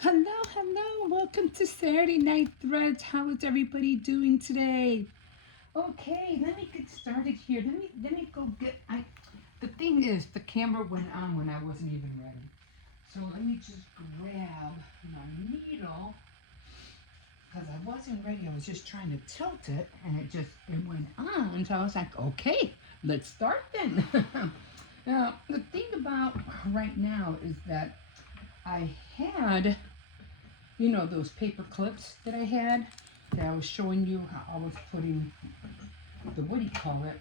Hello, hello. Welcome to Saturday Night Threads. How is everybody doing today? Okay, let me get started here. Let me go get the thing is the camera went on when I wasn't even ready. So let me just grab my needle because I wasn't ready. I was just trying to tilt it and it went on. So I was like, okay, let's start then. Now the thing about right now is that I had those paper clips that I had that I was showing you how I was putting the, what do you call it?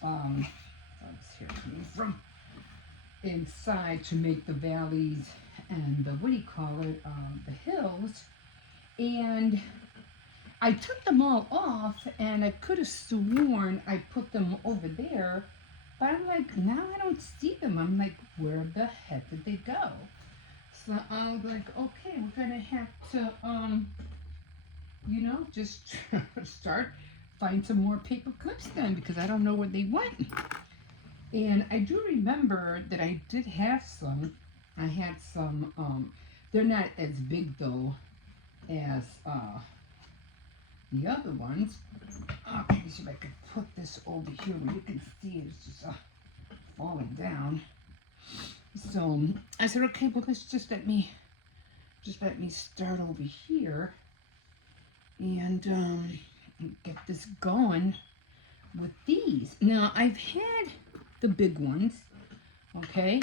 That's here coming from inside to make the valleys and the, what do you call it? The hills. And I took them all off and I could have sworn I put them over there, but I'm like, now I don't see them. I'm like, where the heck did they go? So I was like, okay, we're gonna have to, just start find some more paper clips then because I don't know where they went. And I do remember that I did have some. I had some. They're not as big though as the other ones. Okay, let me see if I could put this over here where you can see it. It's just falling down. So I said, okay, well, let's just let me start over here and get this going with these. Now I've had the big ones, okay,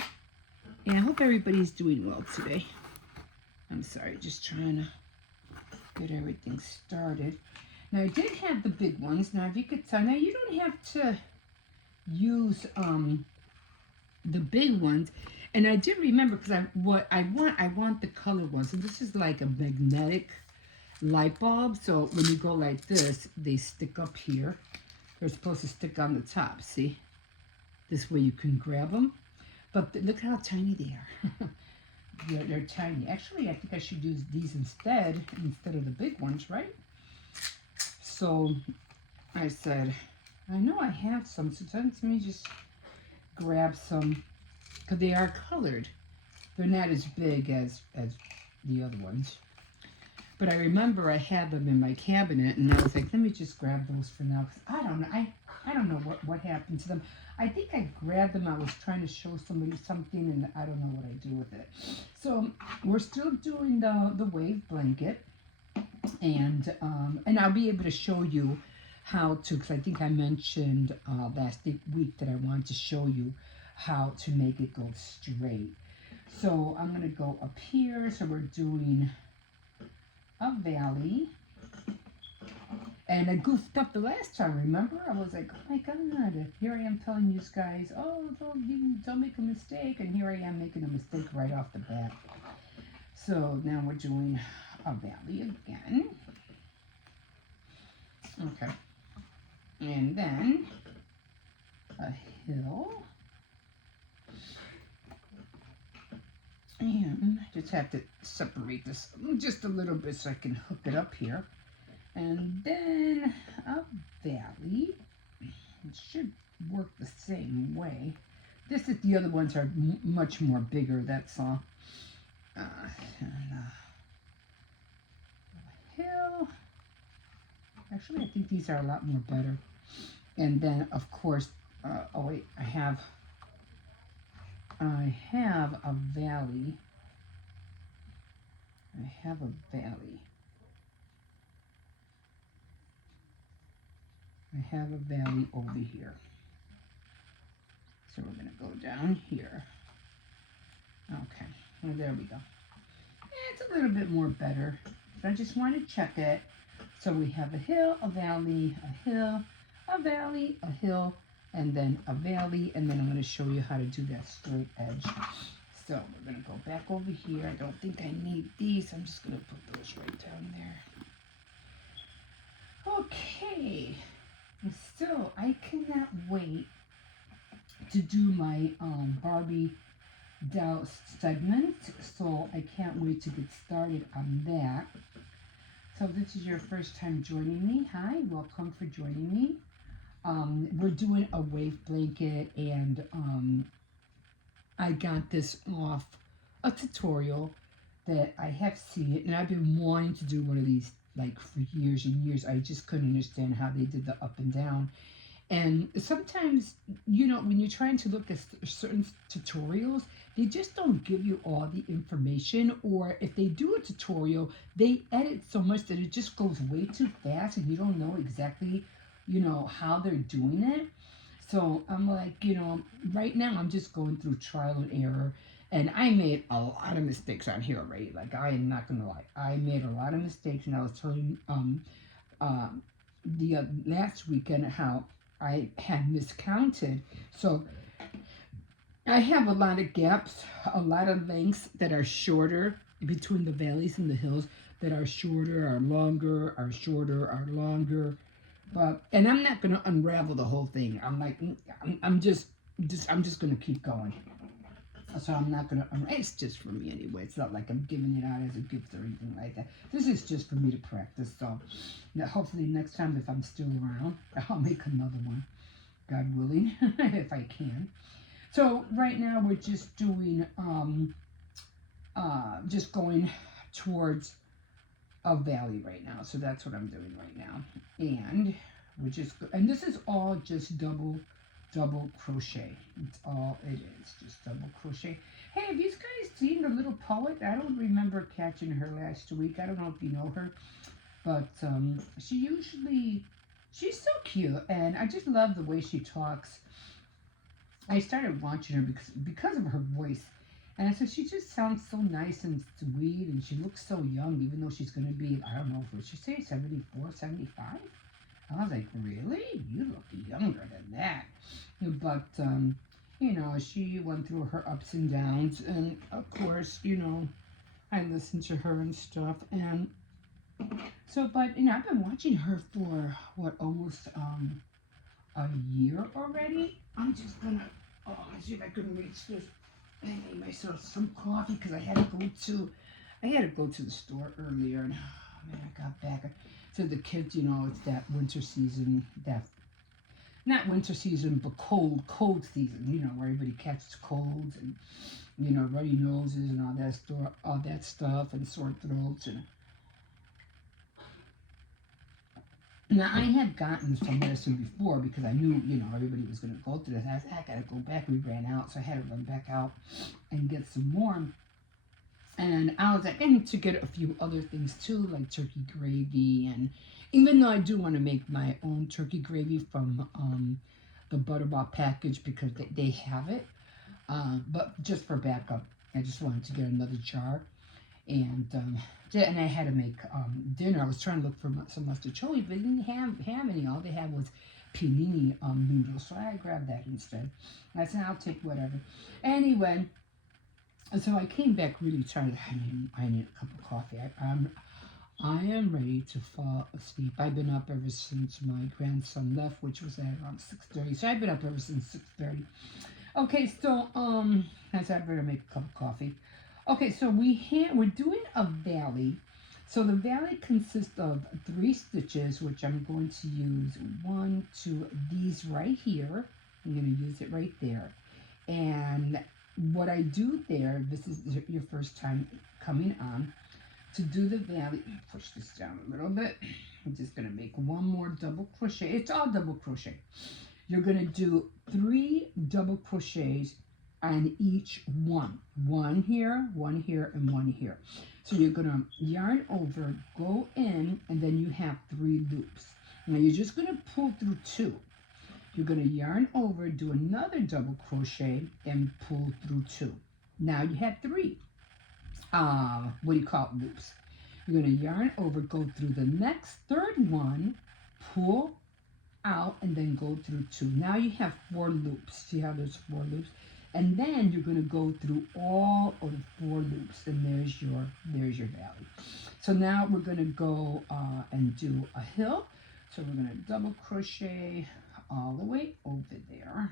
and I hope everybody's doing well today. I'm sorry, just trying to get everything started. Now I did have the big ones. Now if you could tell, now you don't have to use the big ones. And I did remember because I want the colored ones. And this is like a magnetic light bulb. So when you go like this, they stick up here. They're supposed to stick on the top. See, this way you can grab them. But look how tiny they are. they're tiny. Actually, I think I should use these instead of the big ones, right? So I said, I know I have some. So let me just grab some. Because they are colored. They're not as big as the other ones. But I remember I had them in my cabinet, and I was like, let me just grab those for now. Because I don't know. I don't know what happened to them. I think I grabbed them. I was trying to show somebody something, and I don't know what I do with it. So we're still doing the wave blanket. And I'll be able to show you how to, because I think I mentioned last week that I wanted to show you how to make it go straight. So I'm going to go up here. So we're doing a valley. And I goofed up the last time, remember? I was like, oh my God, here I am telling you guys, oh, don't make a mistake. And here I am making a mistake right off the bat. So now we're doing a valley again. Okay. And then a hill. And I just have to separate this just a little bit so I can hook it up here. And then a valley. It should work the same way. This is, the other ones are much more bigger, that's all. Hill. Actually, I think these are a lot more better. And then, of course, oh wait, I have a valley. I have a valley. I have a valley over here. So we're going to go down here. Okay, well, there we go. It's a little bit more better. But I just want to check it. So we have a hill, a valley, a hill, a valley, a hill, and then a valley. And then I'm going to show you how to do that straight edge. So we're going to go back over here. I don't think I need these. I'm just going to put those right down there. Okay. So I cannot wait to do my Barbie doll segment. So I can't wait to get started on that. So if this is your first time joining me, hi, welcome for joining me. We're doing a wave blanket, and I got this off a tutorial that I have seen it, and I've been wanting to do one of these like for years and years. I just couldn't understand how they did the up and down. And sometimes, when you're trying to look at certain tutorials, they just don't give you all the information. Or if they do a tutorial, they edit so much that it just goes way too fast and you don't know exactly, how they're doing it. So I'm like, right now I'm just going through trial and error. And I made a lot of mistakes on here already. Like, I am not going to lie. I made a lot of mistakes, and I was telling uh, the last weekend how I had miscounted. So I have a lot of gaps, a lot of lengths that are shorter between the valleys and the hills, that are shorter, are longer, are shorter, are longer. But and I'm not gonna unravel the whole thing. I'm like, I'm just gonna keep going. So I'm not gonna. It's just for me anyway. It's not like I'm giving it out as a gift or anything like that. This is just for me to practice. So now, hopefully next time, if I'm still around, I'll make another one, God willing, if I can. So right now we're just doing, just going towards a valley right now. So that's what I'm doing right now, and and this is all just double crochet. It's all it is, just double crochet. Hey, have you guys seen the little poet? I don't remember catching her last week. I don't know if you know her, but she's so cute, and I just love the way she talks. I started watching her because of her voice, and I said she just sounds so nice and sweet, and she looks so young, even though she's going to be, I don't know, would she say 74, 75? I was like, really? You look younger than that. But, she went through her ups and downs. And, of course, I listened to her and stuff. And so, but, I've been watching her for, almost a year already. I'm just going to, let's see if I can reach this. I made myself some coffee because I had to go to the store earlier. And, oh, man, I got back. So the kids, it's that winter season, not winter season, but cold season, where everybody catches colds and, runny noses and all that stuff, and sore throats. And now I had gotten some medicine before because I knew, everybody was going to go through this. I said, I got to go back. We ran out, so I had to run back out and get some more. And I was like, and to get a few other things too, like turkey gravy. And even though I do want to make my own turkey gravy from the Butterball package because they have it, but just for backup, I just wanted to get another jar. And I had to make dinner. I was trying to look for some mustard chili, but they didn't have any. All they had was panini noodles, so I grabbed that instead. And I said, I'll take whatever. Anyway. And so I came back really tired. I need a cup of coffee. I am ready to fall asleep. I've been up ever since my grandson left, which was at around 6:30. So I've been up ever since 6:30. Okay, so I said I better make a cup of coffee. Okay, so we're doing a valley. So the valley consists of 3 stitches, which I'm going to use 1, 2, these right here. I'm going to use it right there, and what I do there, this is your first time coming on, to do the valley, push this down a little bit. I'm just going to make 1 more double crochet. It's all double crochet. You're going to do 3 double crochets on each one. 1 here, 1 here, and 1 here. So you're going to yarn over, go in, and then you have 3 loops. Now you're just going to pull through 2. You're going to yarn over, do another double crochet, and pull through 2. Now you have 3, loops. You're going to yarn over, go through the next 3rd one, pull out, and then go through 2. Now you have 4 loops. See how there's 4 loops? And then you're going to go through all of the 4 loops, and there's your valley. So now we're going to go and do a hill. So we're going to double crochet all the way over there.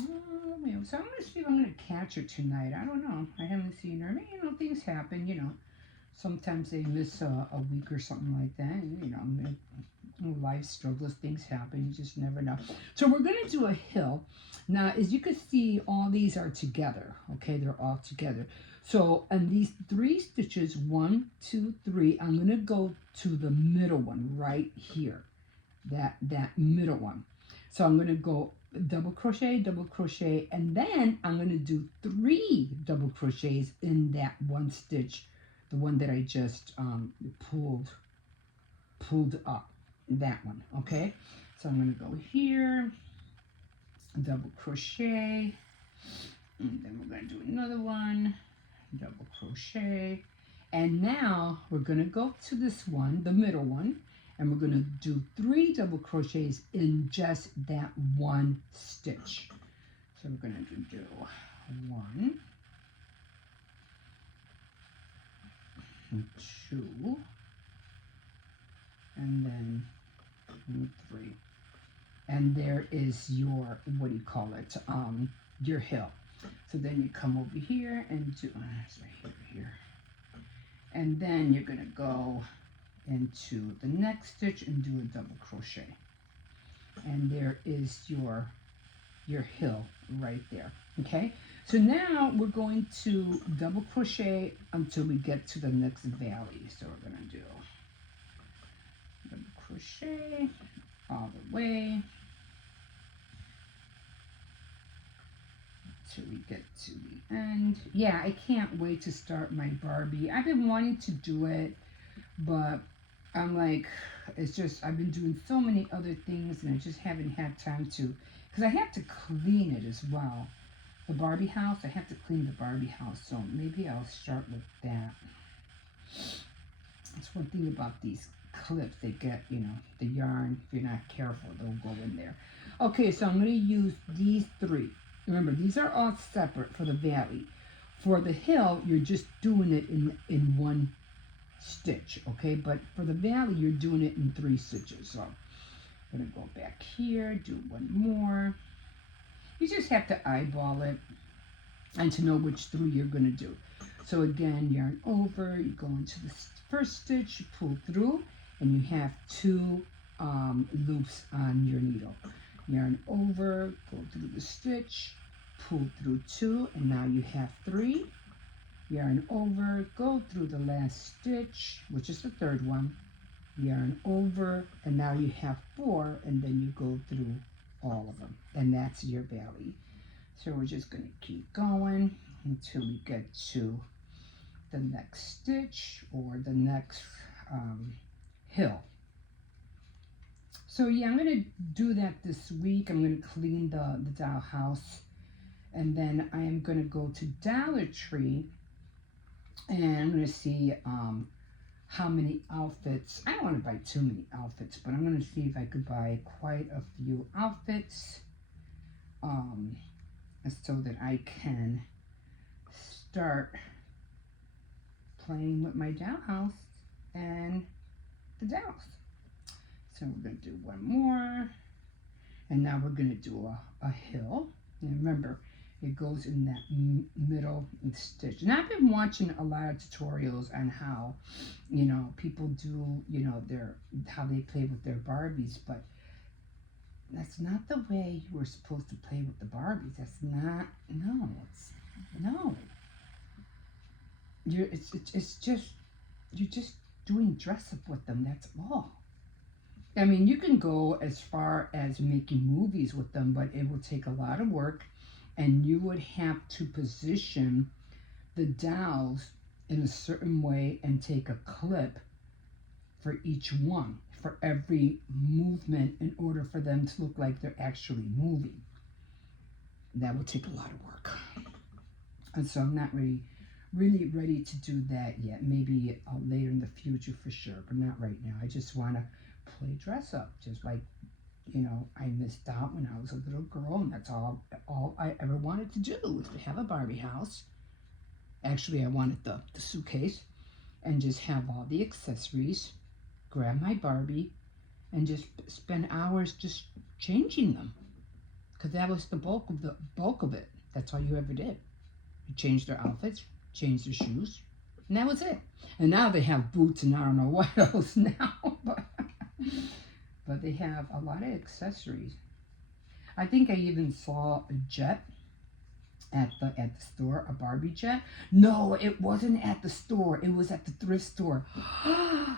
Oh, so I'm going to see if I'm going to catch her tonight. I don't know. I haven't seen her. Things happen, Sometimes they miss a week or something like that. And, I'm going to Life struggles, things happen, you just never know. So we're going to do a hill. Now, as you can see, all these are together, okay? They're all together. So, and these 3 stitches, 1, 2, 3, I'm going to go to the middle one right here, that middle one. So I'm going to go double crochet, and then I'm going to do 3 double crochets in that one stitch, the one that I just pulled up, that one, okay? So I'm going to go here, double crochet, and then we're going to do another one, double crochet, and now we're going to go to this one, the middle one, and we're going to do 3 double crochets in just that one stitch. So we're going to do 1, 2, and then 3. And there is your, what do you call it, your hill. So then you come over here and do, it's right here. And then you're going to go into the next stitch and do a double crochet. And there is your hill right there, okay? So now we're going to double crochet until we get to the next valley. So we're going to do double crochet all the way till we get to the end. Yeah, I can't wait to start my Barbie. I've been wanting to do it, but I'm like, it's just, I've been doing so many other things and I just haven't had time to, because I have to clean it as well. The Barbie house, I have to clean the Barbie house, so maybe I'll start with that. That's one thing about these clips, they get, you know, the yarn, if you're not careful, they'll go in there. Okay, so I'm going to use these 3. Remember, these are all separate for the valley. For the hill, you're just doing it in one stitch, okay? But for the valley, you're doing it in 3 stitches. So I'm going to go back here, do one more. You just have to eyeball it and to know which 3 you're going to do. So again, yarn over, you go into the first stitch, you pull through, and you have 2 loops on your needle. Yarn over, go through the stitch, pull through 2, and now you have 3. Yarn over, go through the last stitch, which is the 3rd one. Yarn over, and now you have 4, and then you go through all of them, and that's your valley. So we're just going to keep going until we get to the next stitch or the next hill. So yeah, I'm going to do that this week. I'm going to clean the doll house, and then I am going to go to Dollar Tree, and I'm going to see how many outfits. I don't want to buy too many outfits, but I'm going to see if I could buy quite a few outfits so that I can start playing with my dollhouse and the dolls. So we're going to do one more, and now we're going to do a hill. And remember, it goes in that middle stitch. And I've been watching a lot of tutorials on how, you know, people do, you know, how they play with their Barbies, but that's not the way you were supposed to play with the Barbies. That's not, no, no. It's just, you're just doing dress up with them, that's all. I mean, you can go as far as making movies with them, but it will take a lot of work, and you would have to position the dolls in a certain way and take a clip for each one, for every movement, in order for them to look like they're actually moving. That would take a lot of work. And so I'm not really ready to do that yet. Maybe later in the future for sure, but not right now. I just want to play dress up, just like, you know, I missed out when I was a little girl, and that's all I ever wanted to do, was to have a Barbie house. Actually, I wanted the suitcase and just have all the accessories, grab my Barbie, and just spend hours just changing them, because that was the bulk of it. That's all you ever did. You changed their outfits, changed their shoes, and that was it. And now they have boots and I don't know what else now, but but they have a lot of accessories. I think I even saw a jet at the store, a Barbie jet. No, it wasn't at the store. It was at the thrift store. I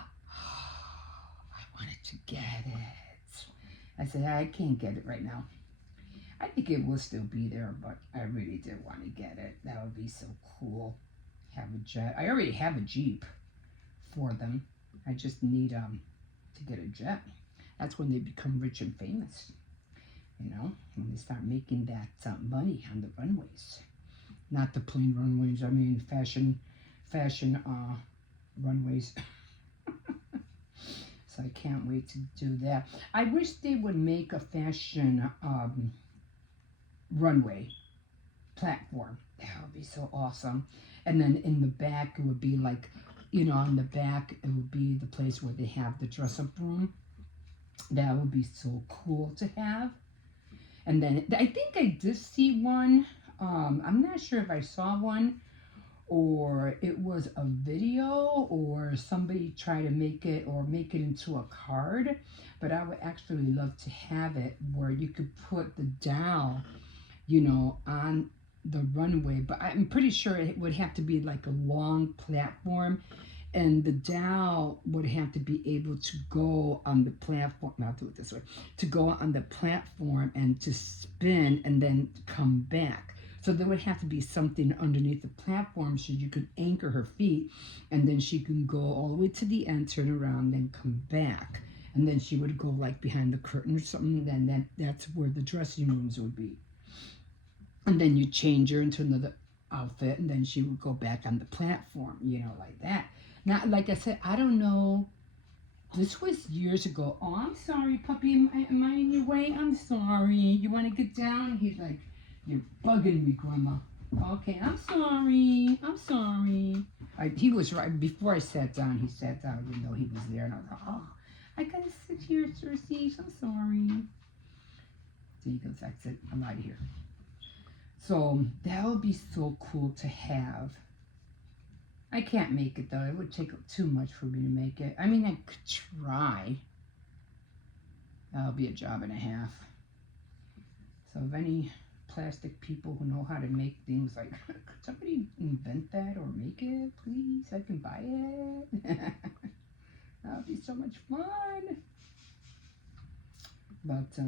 wanted to get it. I said, I can't get it right now. I think it will still be there, but I really did want to get it. That would be so cool. Have a jet. I already have a Jeep for them. I just need to get a jet. That's when they become rich and famous. You know, when they start making that money on the runways. Not the plain runways, I mean fashion runways. So I can't wait to do that. I wish they would make a fashion runway platform. That would be so awesome. And then in the back, it would be like, you know, on the back, it would be the place where they have the dress-up room. That would be so cool to have. And then I think I did see one. I'm not sure if I saw one or it was a video or somebody tried to make it into a card. But I would actually love to have it where you could put the dowel, you know, on the runway. But I'm pretty sure it would have to be like a long platform. And the dowel would have to be able to go on the platform. I'll do it this way. To go on the platform and to spin and then come back. So there would have to be something underneath the platform so you could anchor her feet. And then she can go all the way to the end, turn around, then come back. And then she would go like behind the curtain or something. And that's where the dressing rooms would be. And then you change her into another outfit. And then she would go back on the platform, you know, like that. Now, like I said, I don't know. This was years ago. Oh, I'm sorry, puppy. Am I in your way? I'm sorry. You want to get down? He's like, you're bugging me, Grandma. Okay, I'm sorry. I'm sorry. He was right. Before I sat down, he sat down even though he was there. And I thought, oh, I got to sit here, Cersei. I'm sorry. So he goes, that's it. I'm out of here. So that would be so cool to have. I can't make it though. It would take too much for me to make it. I mean, I could try. That'll be a job and a half. So if any plastic people who know how to make things like, could somebody invent that or make it, please? I can buy it. That'll be so much fun. But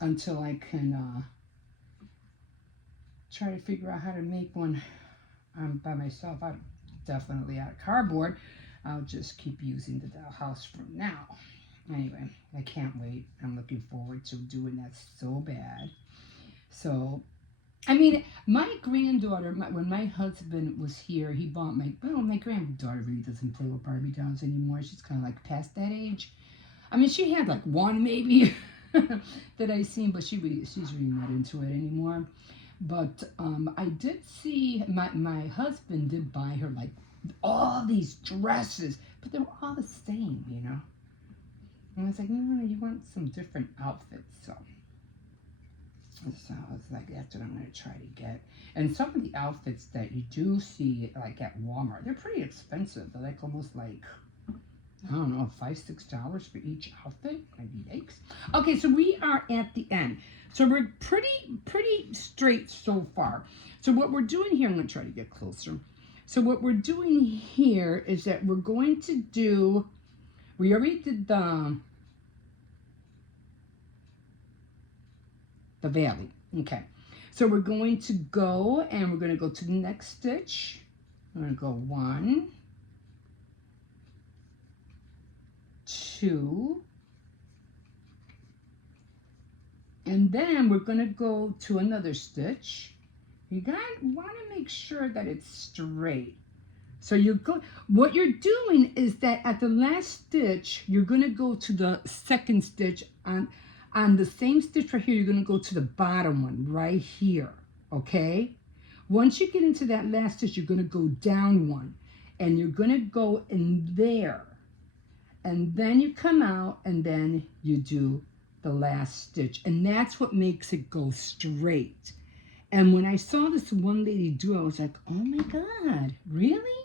until I can try to figure out how to make one by myself, I'm definitely out of cardboard. I'll just keep using the dollhouse for now. Anyway, I can't wait. I'm looking forward to doing that so bad. So, I mean, my granddaughter, when my husband was here, he bought my granddaughter really doesn't play with Barbie dolls anymore. She's kind of like past that age. I mean, she had like one maybe that I seen, but she's really not into it anymore. But I did see, my husband did buy her like all these dresses, but they were all the same, you know. And I was like, no, you want some different outfits. So I was like, that's what I'm going to try to get. And some of the outfits that you do see like at Walmart, they're pretty expensive. They're like almost like, I don't know, $5, $6 for each outfit. Maybe yikes. Okay, so we are at the end. So we're pretty straight so far. So what we're doing here, I'm going to try to get closer. So what we're doing here is that we're going to do, we already did the valley. Okay. So we're going to go and we're going to go to the next stitch. We're going to go 1, 2, and then we're going to go to another stitch. You guys want to make sure that it's straight. So what you're doing is that at the last stitch, you're going to go to the second stitch. On the same stitch right here, you're going to go to the bottom one right here, okay? Once you get into that last stitch, you're going to go down one, and you're going to go in there. And then you come out, and then you do the last stitch. And that's what makes it go straight. And when I saw this one lady do it, I was like, oh my God, really?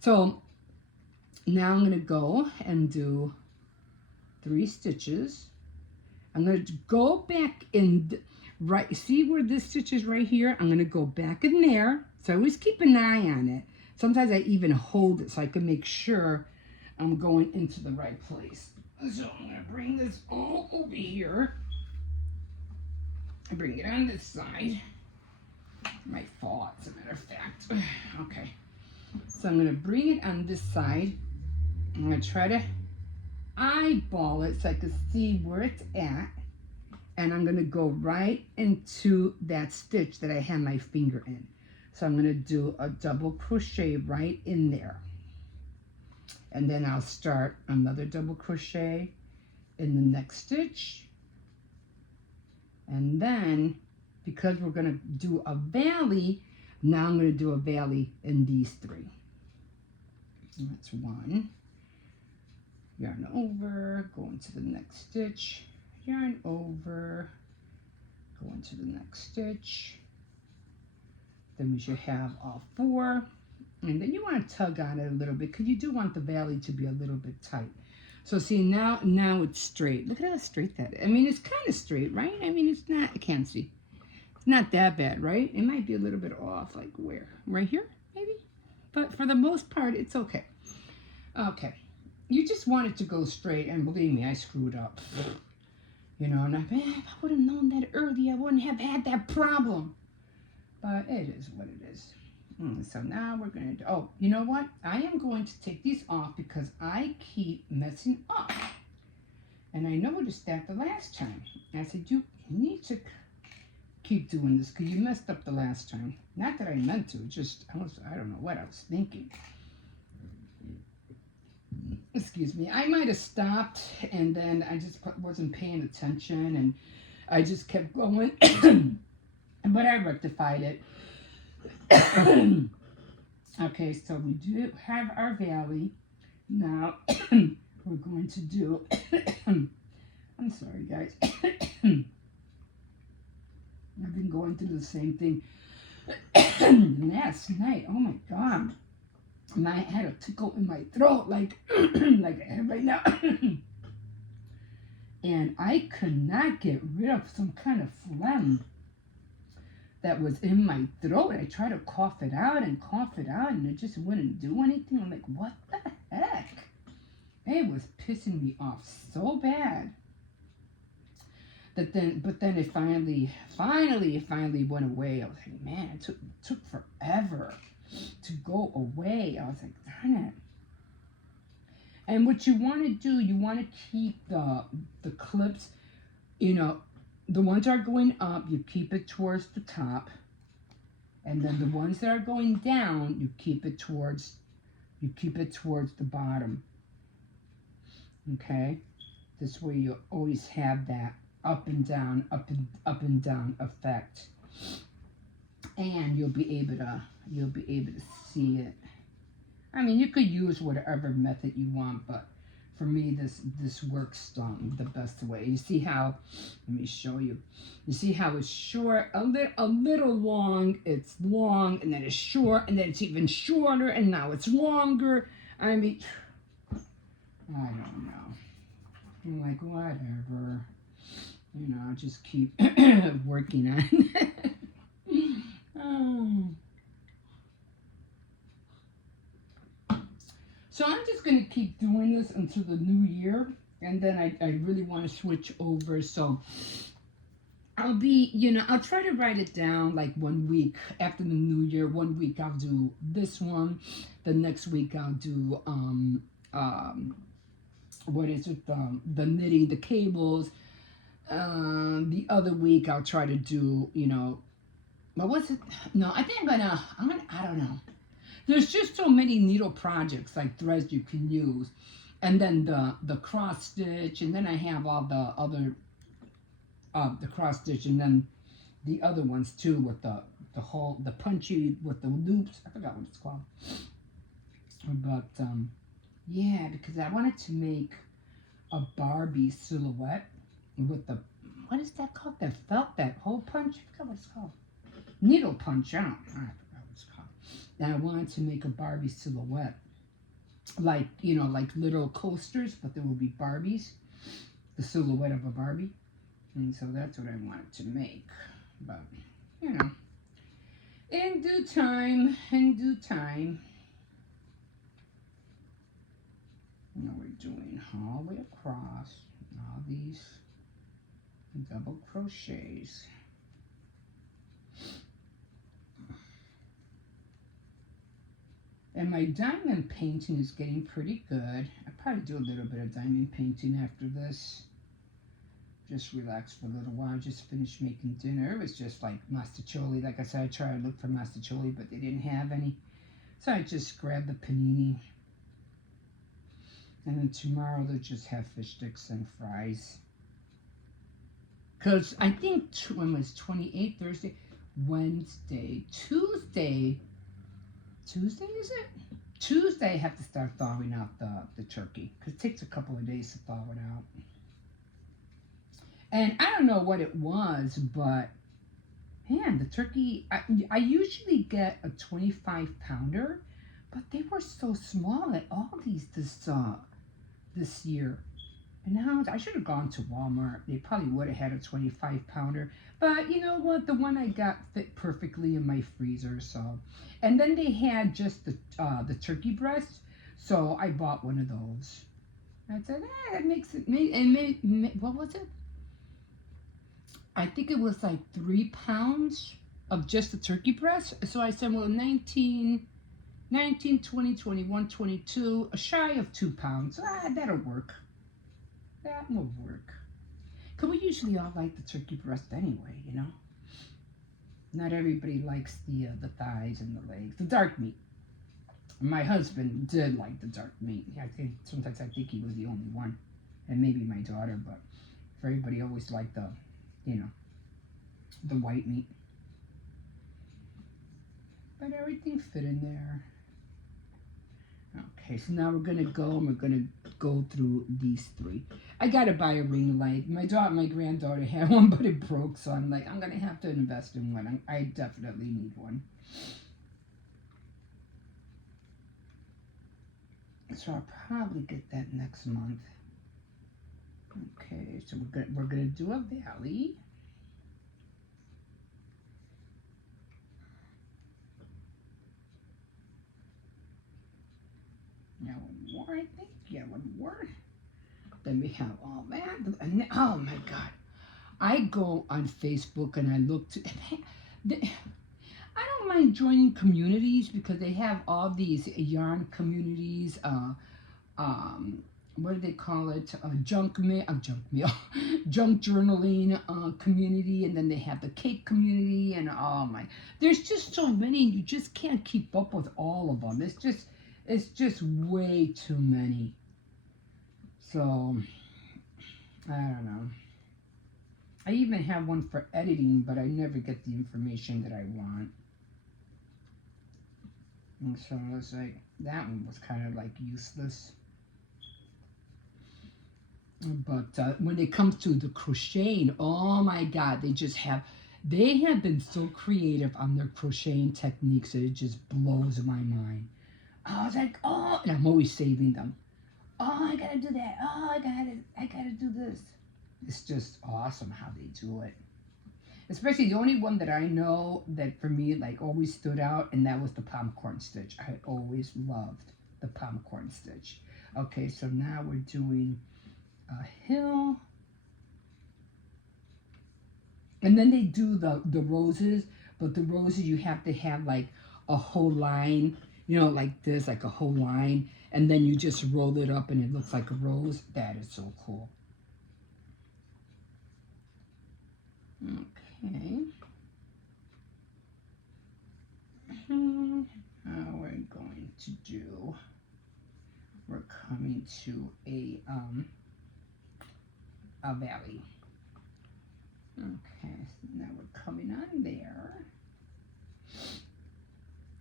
So now I'm going to go and do 3 stitches. I'm going to go back in, right, see where this stitch is right here? I'm going to go back in there. So I always keep an eye on it. Sometimes I even hold it so I can make sure I'm going into the right place. So I'm going to bring this all over here. I bring it on this side. Might fall, as a matter of fact. Okay. So I'm going to bring it on this side. I'm going to try to eyeball it so I can see where it's at. And I'm going to go right into that stitch that I had my finger in. So I'm going to do a double crochet right in there. And then I'll start another double crochet in the next stitch. And then, because we're going to do a valley, now I'm going to do a valley in these 3. That's 1. Yarn over, go into the next stitch, yarn over, go into the next stitch. Then we should have all 4. And then you want to tug on it a little bit because you do want the valley to be a little bit tight. So see, now it's straight. Look at how straight that is. I mean, it's kind of straight, right? I mean, it's not, I can't see. It's not that bad, right? It might be a little bit off, like where? Right here, maybe? But for the most part, it's okay. Okay. You just want it to go straight, and believe me, I screwed up. You know, and if I would have known that earlier, I wouldn't have had that problem. But it is what it is. So now we're going to do, oh, you know what? I am going to take these off because I keep messing up. And I noticed that the last time. I said, you need to keep doing this because you messed up the last time. Not that I meant to, just, I don't know what I was thinking. Excuse me. I might have stopped and then I just wasn't paying attention and I just kept going. But I rectified it. Okay, so we do have our valley. Now we're going to do, I'm sorry guys. I've been going through the same thing last night. Oh my God. I had a tickle in my throat like, like I have right now. And I could not get rid of some kind of phlegm that was in my throat. I tried to cough it out, and it just wouldn't do anything. I'm like, what the heck? It was pissing me off so bad. But then it finally went away. I was like, man, it took forever to go away. I was like, darn it. And what you want to do, you want to keep the clips, you know, the ones that are going up, you keep it towards the top. And then the ones that are going down, you keep it towards the bottom. Okay? This way you always have that up and down, up and down effect. And you'll be able to see it. I mean, you could use whatever method you want, but for me, this works the best way. You see how? Let me show you. You see how it's short, a little long. It's long, and then it's short, and then it's even shorter, and now it's longer. I mean, I don't know. I'm like, whatever. You know, I'll just keep working on it. Oh. So I'm just going to keep doing this until the new year. And then I really want to switch over. So I'll be, you know, I'll try to write it down like 1 week after the new year. 1 week I'll do this one. The next week I'll do, what is it? The knitting, the cables. The other week I'll try to do, you know, what was it? No, I think I don't know. There's just so many needle projects, like threads you can use. And then the cross stitch, and then I have all the other, the cross stitch, and then the other ones too with the punchy, with the loops. I forgot what it's called. But, yeah, because I wanted to make a Barbie silhouette with the, what is that called? That felt, that hole punch? I forgot what it's called. Needle punch, I forgot what it's called. And I wanted to make a Barbie silhouette. Like, you know, like little coasters, but there will be Barbies. the silhouette of a Barbie. And so that's what I wanted to make. But, you know, in due time, in due time. Now we're doing all the way across all these double crochets. And my diamond painting is getting pretty good. I'll probably do a little bit of diamond painting after this. Just relax for a little while. Just finished making dinner. It was just like masticcioli. Like I said, I tried to look for masticcioli, but they didn't have any. So I just grabbed the panini. And then tomorrow they'll just have fish sticks and fries. Because I think when was 28, Thursday, Wednesday, Tuesday is it? Tuesday I have to start thawing out the turkey. Because it takes a couple of days to thaw it out. And I don't know what it was, but man, the turkey, I usually get a 25-pounder, but they were so small at Aldi's this year. And now I should have gone to Walmart. They probably would have had a 25-pounder. But you know what? The one I got fit perfectly in my freezer. So, and then they had just the turkey breast. So I bought one of those. I said, that makes it. What was it? I think it was like 3 pounds of just the turkey breast. So I said, well, 19, 20, 21, 22, shy of 2 pounds. That'll work. That will work. Because we usually all like the turkey breast anyway, you know. Not everybody likes the thighs and the legs, the dark meat. My husband did like the dark meat. Sometimes I think he was the only one, and maybe my daughter. But for everybody, always liked the, you know, the white meat. But everything fit in there. Okay, so now we're gonna go through these 3. I gotta buy a ring light. My granddaughter had one, but it broke, so I'm like, I'm gonna have to invest in one. I definitely need one. So I'll probably get that next month. Okay, so we're gonna do a valley. Now one more, I think. Yeah, one more. Then we have all that. And oh my God. I go on Facebook and I look to... I don't mind joining communities because they have all these yarn communities. What do they call it? Junk journaling community, and then they have the cake community, and oh my, there's just so many. You just can't keep up with all of them. It's just way too many. So I don't know. I even have one for editing, but I never get the information that I want. And so it's like, that one was kind of like useless. But when it comes to the crocheting, oh my God, they have been so creative on their crocheting techniques that it just blows my mind. I was like, oh, and I'm always saving them. Oh, I gotta do that. Oh, I gotta do this. It's just awesome how they do it. Especially the only one that I know that for me like always stood out, and that was the popcorn stitch. I always loved the popcorn stitch. Okay, so now we're doing a hill. And then they do the roses, but the roses you have to have like a whole line, you know, like this, like a whole line, and then you just roll it up and it looks like a rose. That is so cool. Okay. How we're going to do, we're coming to a valley. Okay, so now we're coming on there.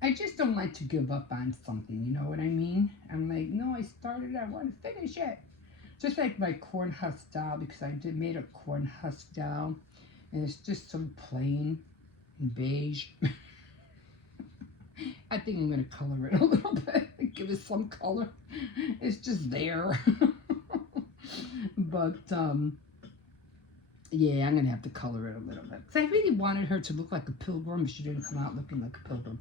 I just don't like to give up on something, you know what I mean? I'm like, no, I started, I want to finish it. Just like my corn husk doll, because I made a corn husk doll, and it's just so plain and beige. I think I'm going to color it a little bit, give it some color. It's just there. But yeah, I'm gonna have to color it a little bit because I really wanted her to look like a pilgrim, but she didn't come out looking like a pilgrim.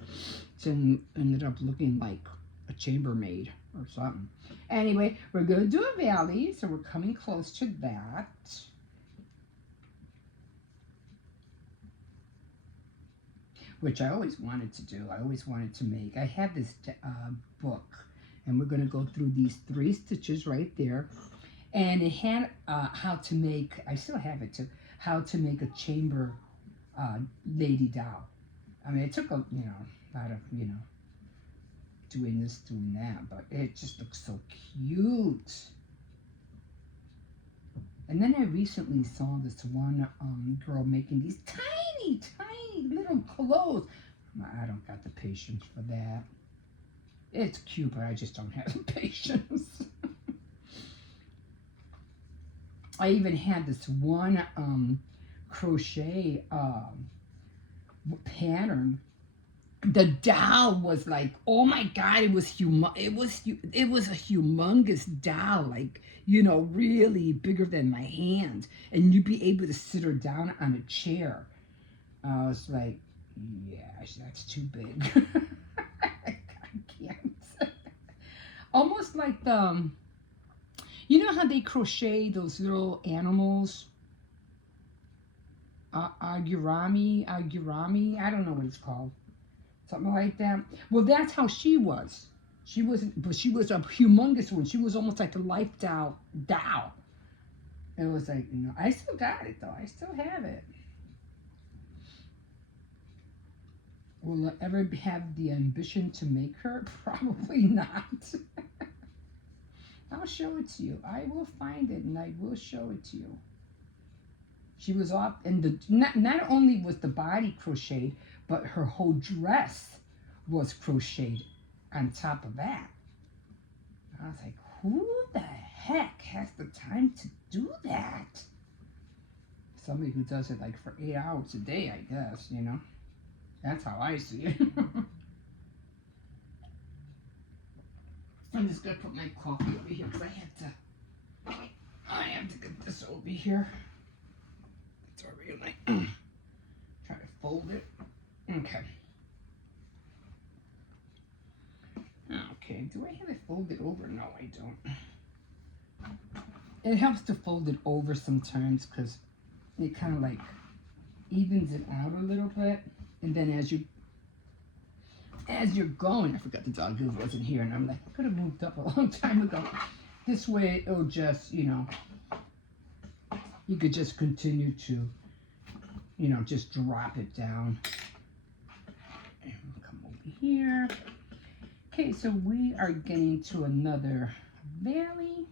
She ended up looking like a chambermaid or something. Anyway, we're gonna do a valley, so we're coming close to that. Which I always wanted to do. I always wanted to make. I have this book, and we're going to go through these 3 stitches right there. And it had how to make, I still have it too, how to make a chamber lady doll. I mean, it took a, lot of, doing this, doing that, but it just looks so cute. And then I recently saw this one girl making these tiny, tiny little clothes. I don't got the patience for that. It's cute, but I just don't have the patience. I even had this one crochet pattern. The doll was like, oh my God, it was it was a humongous doll, like, really bigger than my hand, and you'd be able to sit her down on a chair. I was like, yeah, that's too big. I can't. Almost like you know how they crochet those little animals? Agurami, I don't know what it's called. Something like that. Well, that's how she was. She wasn't, but she was a humongous one. She was almost like a life doll. It was like, I still got it though. I still have it. Will I ever have the ambition to make her? Probably not. I'll show it to you. I will find it and I will show it to you. She was off, and not only was the body crocheted, but her whole dress was crocheted on top of that. I was like, who the heck has the time to do that? Somebody who does it like for 8 hours a day, I guess, That's how I see it. I'm just going to put my coffee over here because I have to get this over here. It's already like, try to fold it. Okay. Okay, do I have it folded over? No, I don't. It helps to fold it over sometimes because it kind of like evens it out a little bit. And then as you're going, I forgot the dog wasn't here, and I'm like, I could have moved up a long time ago. This way it'll just, you could just continue to, just drop it down. And we'll come over here. Okay, so we are getting to another valley.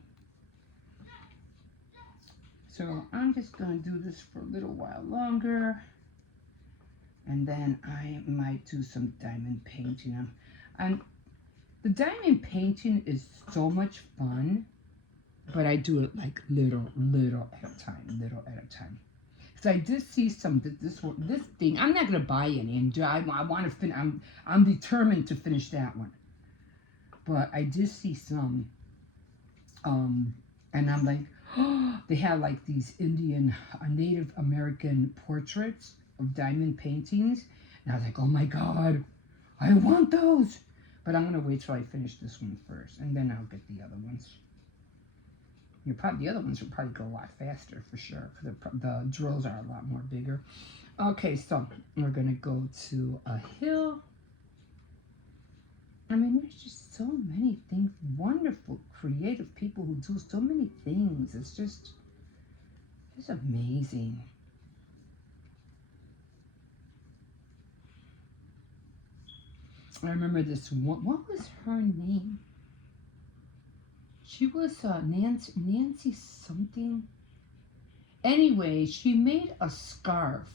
So I'm just going to do this for a little while longer. And then I might do some diamond painting. And the diamond painting is so much fun, but I do it like little at a time. Because I did see this thing. I'm not gonna buy any, and I want to finish. I'm determined to finish that one. But I did see some, and I'm like, oh, they have like these Indian, Native American portraits of diamond paintings, and I was like, oh my God, I want those. But I'm gonna wait till I finish this one first, and then I'll get the other ones. The other ones will probably go a lot faster for sure, because the drills are a lot more bigger. Okay, so we're gonna go to a hill. I mean, there's just so many things, wonderful, creative people who do so many things. It's just amazing. I remember this one. What was her name? She was Nancy something. Anyway, she made a scarf,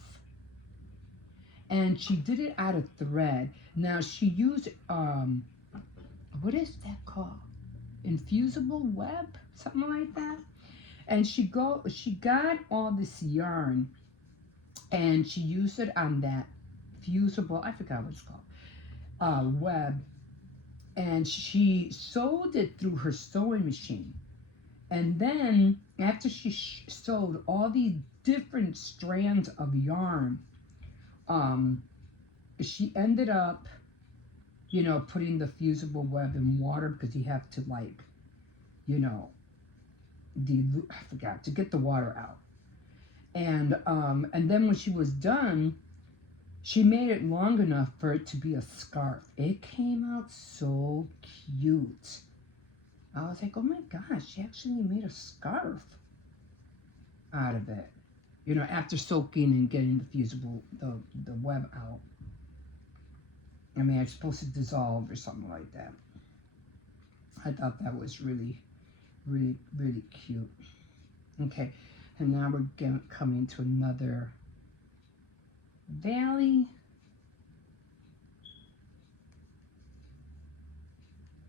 and she did it out of thread. Now she used what is that called? Infusible web, something like that. And she got all this yarn, and she used it on that fusible. I forgot what it's called. Web, and she sewed it through her sewing machine, And then after she sewed all these different strands of yarn, she ended up, you know, putting the fusible web in water because you have to, like, you know, I forgot to get the water out. And then when she was done, she made it long enough for it to be a scarf. It came out so cute. I was like, oh my gosh, she actually made a scarf out of it. You know, after soaking and getting the fusible, the web out. I mean, it's supposed to dissolve or something like that. I thought that was really, really, really cute. Okay, and now we're coming to another valley.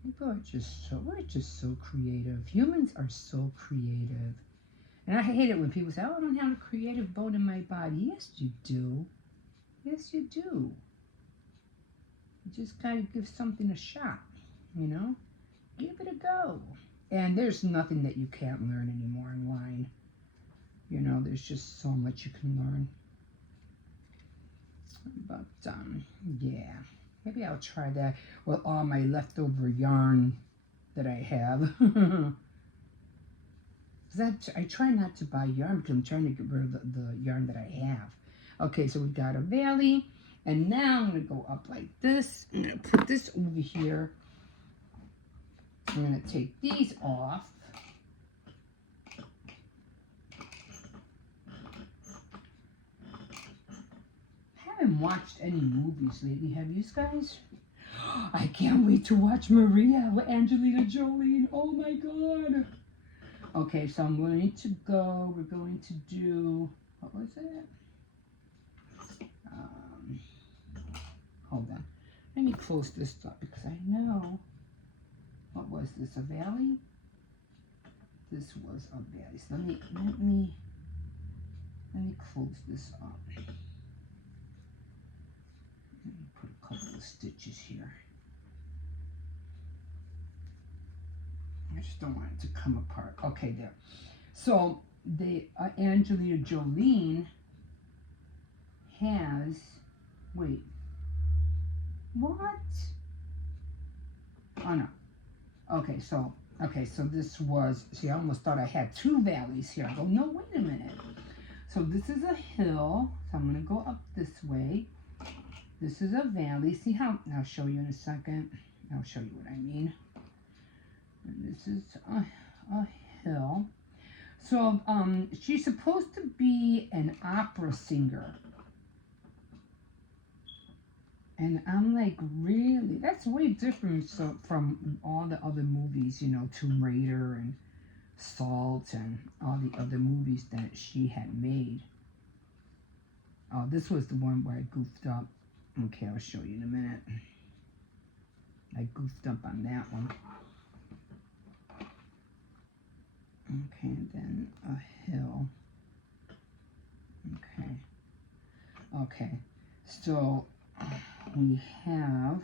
People are we're just so creative. Humans are so creative. And I hate it when people say, oh, I don't have a creative bone in my body. Yes, you do. Yes, you do. You just gotta give something a shot, you know? Give it a go. And there's nothing that you can't learn anymore online. You know, there's just so much you can learn. But, yeah. Maybe I'll try that with all my leftover yarn that I have. I try not to buy yarn because I'm trying to get rid of the yarn that I have. Okay, so we got a valley. And now I'm going to go up like this. I'm going to put this over here. I'm going to take these off. I haven't watched any movies lately, have you guys? I can't wait to watch Maria with Angelina Jolie. Oh my God. Okay, so I'm going to go. We're going to do, what was it? Hold on. Let me close this up because I know, what was this, a valley? This was a valley. So let me close this up. Let me put a couple of stitches here. I just don't want it to come apart. Okay, there. So the Angelina Jolie has, wait, what? Oh no. Okay, so this was, see, I almost thought I had two valleys here. I go, no, wait a minute. So this is a hill, so I'm gonna go up this way. This is a valley. See how, I'll show you in a second. I'll show you what I mean. And this is a hill. So she's supposed to be an opera singer. And I'm like, really? That's way different from all the other movies, you know, Tomb Raider and Salt and all the other movies that she had made. Oh, this was the one where I goofed up. Okay, I'll show you in a minute. I goofed up on that one. Okay, and then a hill. Okay. Okay, so we have,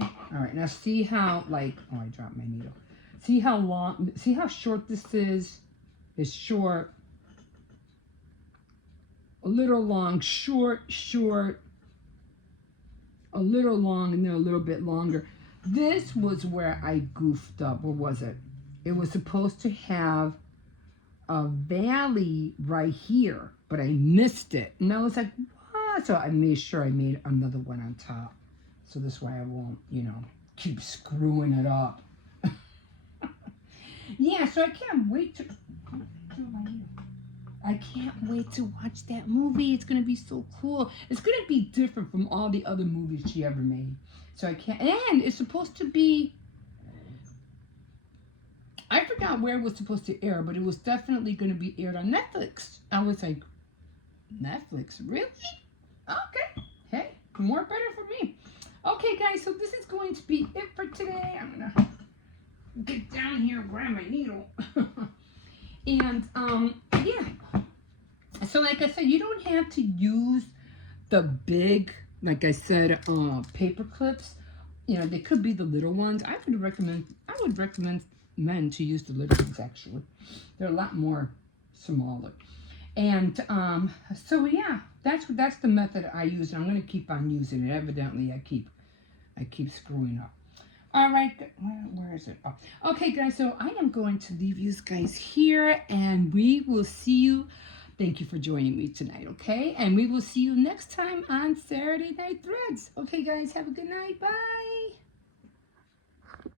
all right, now see how, like, oh, I dropped my needle. See how long, see how short this is? It's short, a little long, short, short, a little long, and then a little bit longer. This was where I goofed up. What was it? It was supposed to have a valley right here, but I missed it. And I was like, what? So I made sure I made another one on top. So this way I won't, you know, keep screwing it up. Yeah, so I can't wait to watch that movie. It's going to be so cool. It's going to be different from all the other movies she ever made. So I can't, and it's supposed to be, I forgot where it was supposed to air, but it was definitely going to be aired on Netflix. I was like, Netflix, really? Okay. Hey, more better for me. Okay, guys, so this is going to be it for today. I'm going to get down here and grab my needle. And, yeah. So, like I said, you don't have to use the big, like I said, paper clips. You know, they could be the little ones. I would recommend men to use the little ones, actually. They're a lot more smaller. And so yeah, that's the method I use. I'm going to keep on using it. Evidently, I keep screwing up. All right, where is it? Oh, okay, guys. So I am going to leave you guys here, and we will see you. Thank you for joining me tonight. Okay, and we will see you next time on Saturday Night Threads. Okay, guys. Have a good night. Bye.